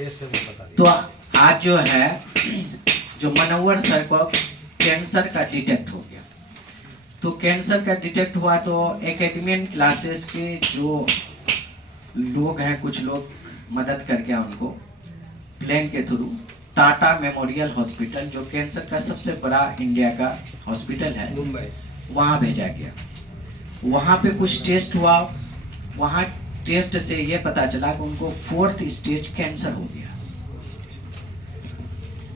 तो आज जो है जो मनोवर सर को कैंसर का डिटेक्ट हो गया, तो कैंसर का डिटेक्ट हुआ तो एकेडमियन क्लासेस के जो लोग हैं, कुछ लोग मदद करके उनको प्लेन के थ्रू टाटा मेमोरियल हॉस्पिटल, जो कैंसर का सबसे बड़ा इंडिया का हॉस्पिटल है, मुंबई, वहाँ भेजा गया। वहाँ पे कुछ टेस्ट हुआ, वहाँ टेस्ट से ये पता चला कि उनको 4th स्टेज कैंसर हो गया।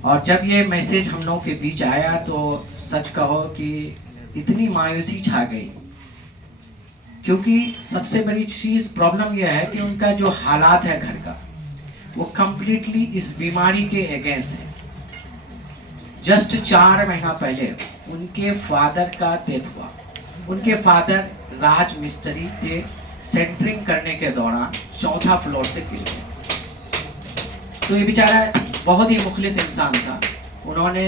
और जब ये मैसेज हम लोगों के बीच आया तो सच कहो कि इतनी मायूसी छा गई, क्योंकि सबसे बड़ी चीज प्रॉब्लम यह है कि उनका जो हालात है घर का, वो कंप्लीटली इस बीमारी के अगेंस्ट है। जस्ट 4 महीना पहले उनके फादर का डेथ हुआ। उनके फादर राज मिस्त्री थे, सेंटरिंग करने के दौरान 4था फ्लोर से गिर गए। तो ये बेचारा बहुत ही मुखलिस इंसान था। उन्होंने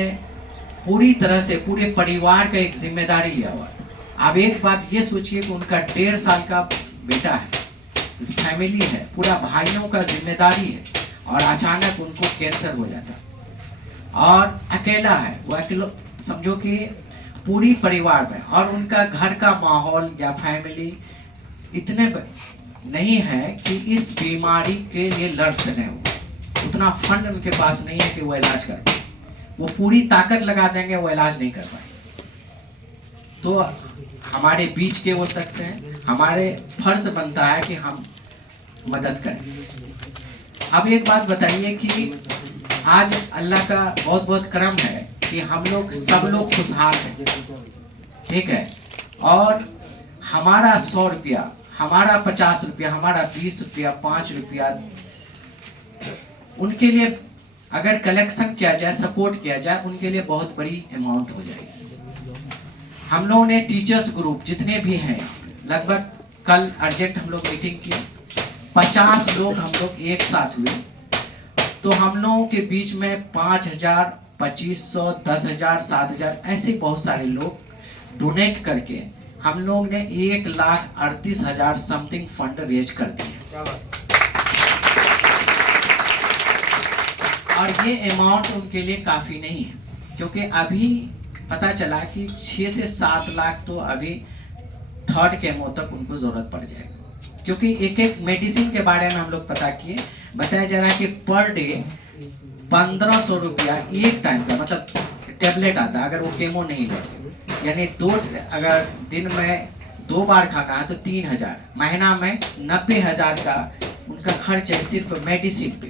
पूरी तरह से पूरे परिवार का एक जिम्मेदारी लिया हुआ था। अब एक बात ये सोचिए कि उनका 1.5 साल का बेटा है, फैमिली है, पूरा भाइयों का जिम्मेदारी है, और अचानक उनको कैंसर हो जाता और अकेला है वो, अकेला समझो कि पूरी परिवार में, और उनका घर का माहौल या फैमिली इतने नहीं है कि इस बीमारी के लिए लड़ सके। उतना फंड उनके पास नहीं है कि वो इलाज कर पाए। वो पूरी ताकत लगा देंगे, वो इलाज नहीं कर पाए। तो हमारे बीच के वो शख्स हैं, हमारे फर्ज बनता है कि हम मदद करें। अब एक बात बताइए कि आज अल्लाह का बहुत बहुत करम है कि हम लोग सब लोग खुशहाल हैं, ठीक है, और हमारा 100 रुपया, हमारा 50 रुपया, हमारा 20 रुपया, 5 रुपया, उनके लिए अगर कलेक्शन किया जाए, सपोर्ट किया जाए, उनके लिए बहुत बड़ी अमाउंट हो जाएगी। हम लोगों ने टीचर्स ग्रुप जितने भी हैं, लगभग कल अर्जेंट हम लोग मीटिंग किया, 50 लोग हम लोग एक साथ हुए। तो हम लोगों के बीच में 5,000, 2,500, 10,000, 7,000 ऐसे बहुत सारे लोग डोनेट करके हम लोग ने 1,38,000 समथिंग फंड रेज कर दिए। और ये अमाउंट उनके लिए काफ़ी नहीं है, क्योंकि अभी पता चला कि 6 से 7 लाख तो अभी 3rd केमो तक उनको ज़रूरत पड़ जाएगी, क्योंकि एक एक मेडिसिन के बारे में हम लोग पता किए। बताया जा रहा है कि पर डे 1,500 रुपया एक टाइम का, मतलब टेबलेट आता है, अगर वो केमो नहीं लेते, यानी अगर दिन में 2 बार खाना है तो 3,000, महीना में 90,000 का उनका खर्च है सिर्फ मेडिसिन पे।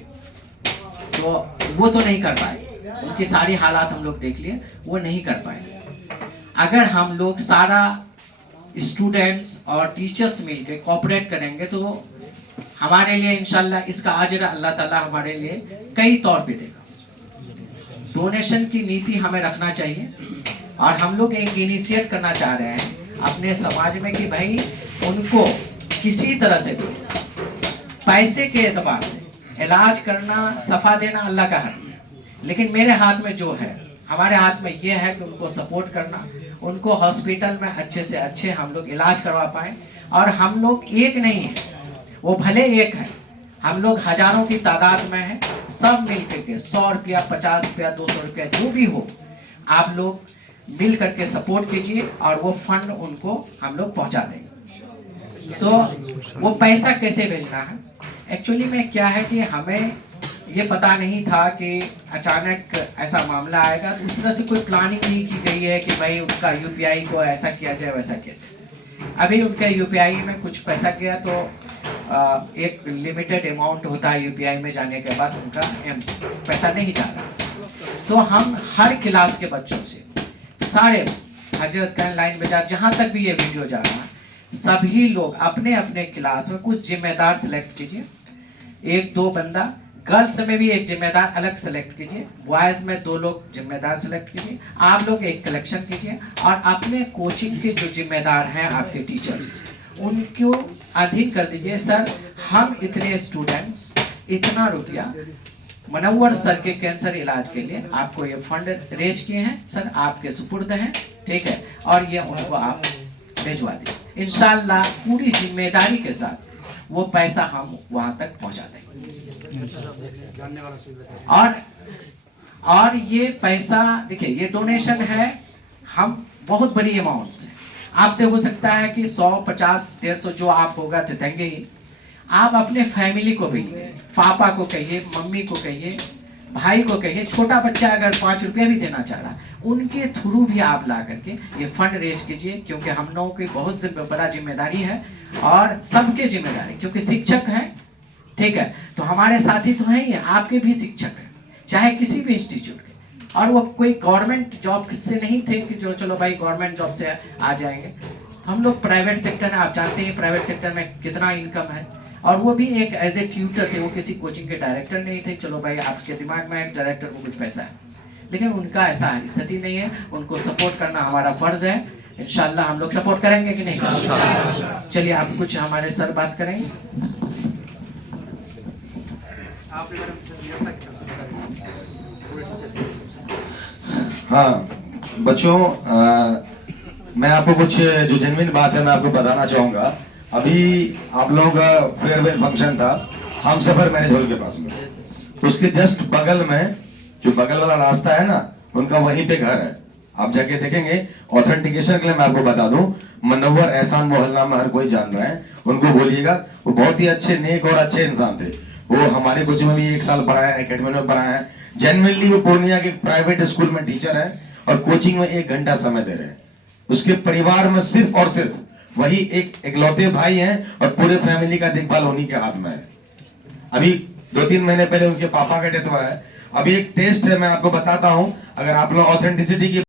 तो वो तो नहीं कर पाए, उनकी सारी हालात हम लोग देख लिए, वो नहीं कर पाए। अगर हम लोग सारा स्टूडेंट्स और टीचर्स मिलकर कोऑपरेट करेंगे तो हमारे लिए इंशाल्लाह इसका अजर अल्लाह ताला हमारे लिए कई तौर पे देगा। डोनेशन की नीति हमें रखना चाहिए, और हम लोग एक इनिशिएट करना चाह रहे हैं अपने समाज में कि भाई उनको किसी तरह से भी पैसे के एतबार से इलाज करना, सफा देना अल्लाह का हक है, लेकिन मेरे हाथ में जो है, हमारे हाथ में ये है कि उनको सपोर्ट करना, उनको हॉस्पिटल में अच्छे से अच्छे हम लोग इलाज करवा पाए। और हम लोग एक नहीं है, वो भले एक है, हम लोग हजारों की तादाद में हैं, सब मिल करके 100 रुपया, 50 रुपया, 200 रुपया जो भी हो, आप लोग मिल करके सपोर्ट कीजिए और वो फंड उनको हम लोग पहुंचा देंगे। तो वो पैसा कैसे भेजना है, एक्चुअली में क्या है कि हमें ये पता नहीं था कि अचानक ऐसा मामला आएगा, तो उस तरह से कोई प्लानिंग नहीं की गई है कि भाई उनका यूपीआई को ऐसा किया जाए, वैसा किया जाए। अभी उनके यूपीआई में कुछ पैसा गया तो एक लिमिटेड अमाउंट होता है, यूपीआई में जाने के बाद उनका पैसा नहीं जा रहा। तो हम हर क्लास के बच्चों से, सारे हजरतगंज, लाइन बाजार, जहाँ तक भी ये वीडियो जा रहा है, सभी लोग अपने अपने क्लास में कुछ जिम्मेदार सिलेक्ट कीजिए, 1-2 बंदा, गर्ल्स में भी एक जिम्मेदार अलग सेलेक्ट कीजिए, बॉयज में 2 लोग जिम्मेदार सेलेक्ट कीजिए, आप लोग एक कलेक्शन कीजिए, और अपने कोचिंग के जो जिम्मेदार हैं आपके टीचर्स, उनको अधीन कर दीजिए, सर हम इतने स्टूडेंट्स, इतना रुपया मनोवर सर के कैंसर इलाज के लिए आपको ये फंड रेज किए हैं, सर आपके सुपुर्द हैं, ठीक है, और ये उनको आप भेजवा दें। इंशाल्लाह पूरी जिम्मेदारी के साथ वो पैसा हम वहाँ तक पहुँचा देंगे। और ये पैसा देखिए, ये डोनेशन है, हम बहुत बड़ी अमाउंट से आपसे हो सकता है कि 100, 50, 150 जो आप होगा तो देंगे ही। आप अपने फैमिली को भी, पापा को कहिए, मम्मी को कहिए, भाई को कहिए, छोटा बच्चा अगर 5 रुपया भी देना चाह रहा, उनके थ्रू भी आप ला करके ये फंड रेज कीजिए, क्योंकि हम लोगों की बहुत बड़ा जिम्मेदारी है और सबके जिम्मेदारी, क्योंकि शिक्षक हैं, ठीक है, तो हमारे साथी तो हैं ही, आपके भी शिक्षक हैं, चाहे किसी भी इंस्टीट्यूट के, और वो कोई गवर्नमेंट जॉब से नहीं थे कि जो चलो भाई गवर्नमेंट जॉब से आ जाएंगे। तो हम लोग प्राइवेट सेक्टर में, आप जानते हैं प्राइवेट सेक्टर में कितना इनकम है, और वो भी एक एज ए ट्यूटर थे, वो किसी कोचिंग के डायरेक्टर नहीं थे, चलो भाई आपके दिमाग में एक डायरेक्टर को कुछ पैसा है, लेकिन उनका ऐसा स्थिति नहीं है, उनको सपोर्ट करना हमारा फर्ज है। इंशाल्लाह हम लोग सपोर्ट करेंगे कि नहीं? चलिए आप कुछ हमारे सर बात करेंगे। हाँ बच्चों, मैं आपको कुछ जो जेन्युइन बात है मैं आपको बताना चाहूंगा। अभी आप लोगों का फेयरवेल फंक्शन था हम सफर मैरिज हॉल के पास में, उसके जस्ट बगल में जो बगल वाला रास्ता है ना, उनका वहीं पे घर है, आप जाके देखेंगे। ऑथेंटिकेशन के लिए मैं आपको बता दूं, मनव्वर एहसान मोहल्ला में हर कोई जान रहा है, उनको बोलिएगा, वो बहुत ही अच्छे नेक और अच्छे इंसान थे। वो हमारे कोचिंग में भी 1 साल पढ़ाए हैं, एकेडमी में पढ़ाए हैं। जेन्युइनली वो पूर्णिया के प्राइवेट स्कूल में टीचर है और कोचिंग में 1 घंटा समय दे रहे हैं। उसके परिवार में सिर्फ और सिर्फ वही एक इकलौते भाई हैं और पूरे फैमिली का देखभाल उन्हीं के हाथ में है। अभी 2-3 महीने पहले उनके पापा का डेथ हुआ है। अभी एक टेस्ट है, मैं आपको बताता हूं, अगर आप लोग ऑथेंटिसिटी की